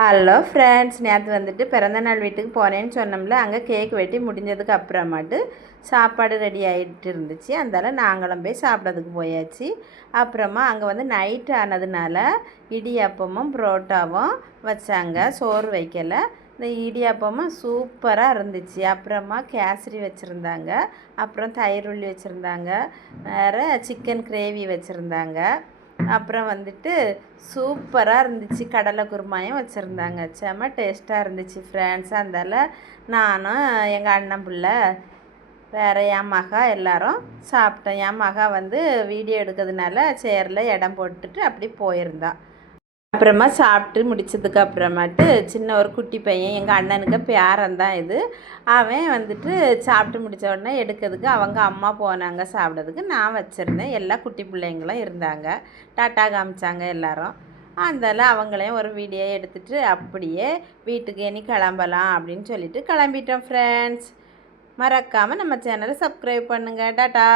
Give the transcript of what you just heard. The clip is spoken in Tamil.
ஹலோ ஃப்ரெண்ட்ஸ், நேற்று வந்துட்டு பிறந்தநாள் வீட்டுக்கு போனேன்னு சொன்னோம்ல. அங்கே கேக் வெட்டி முடிஞ்சதுக்கு அப்புறமாட்டு சாப்பாடு ரெடி ஆகிட்டு இருந்துச்சு. அதனால நாங்களும் போய் சாப்பிட்றதுக்கு போயாச்சு. அப்புறமா அங்கே வந்து நைட்டு ஆனதுனால இடியாப்பமும் புரோட்டாவும் வச்சாங்க, சோறு வைக்கலை. இந்த இடியாப்பமும் சூப்பராக இருந்துச்சு. அப்புறமா கேசரி வச்சுருந்தாங்க, அப்புறம் தயிர் உள்ளி வச்சுருந்தாங்க, வேறு சிக்கன் கிரேவி வச்சுருந்தாங்க. அப்புறம் வந்துட்டு சூப்பராக இருந்துச்சு. கடலை குருமாயும் வச்சுருந்தாங்க. செம்ம டேஸ்ட்டாக இருந்துச்சு ஃப்ரெண்ட்ஸ். அதனால் நானும் எங்கள் அண்ணன் பிள்ளை வேறு என் மகா எல்லோரும் சாப்பிட்டோம். என் மகா வந்து வீடியோ எடுக்கிறதுனால சேரில் இடம் போட்டுட்டு அப்படி போயிருந்தா. அப்புறமா சாப்பிட்டு முடித்ததுக்கு அப்புறமாட்டு சின்ன ஒரு குட்டி பையன், எங்கள் அண்ணனுக்கு பேரன் தான் இது, அவன் வந்துட்டு சாப்பிட்டு முடித்த உடனே எடுக்கிறதுக்கு அவங்க அம்மா போனாங்க சாப்பிட்றதுக்கு. நான் வச்சுருந்தேன். எல்லா குட்டி பிள்ளைங்களும் இருந்தாங்க. டாட்டா காமிச்சாங்க எல்லோரும். அதனால் அவங்களையும் ஒரு வீடியோ எடுத்துகிட்டு அப்படியே வீட்டுக்கு இனி கிளம்பலாம் அப்படின்னு சொல்லிட்டு கிளம்பிட்டோம் ஃப்ரெண்ட்ஸ். மறக்காமல் நம்ம சேனலை சப்ஸ்கிரைப் பண்ணுங்கள். டாட்டா.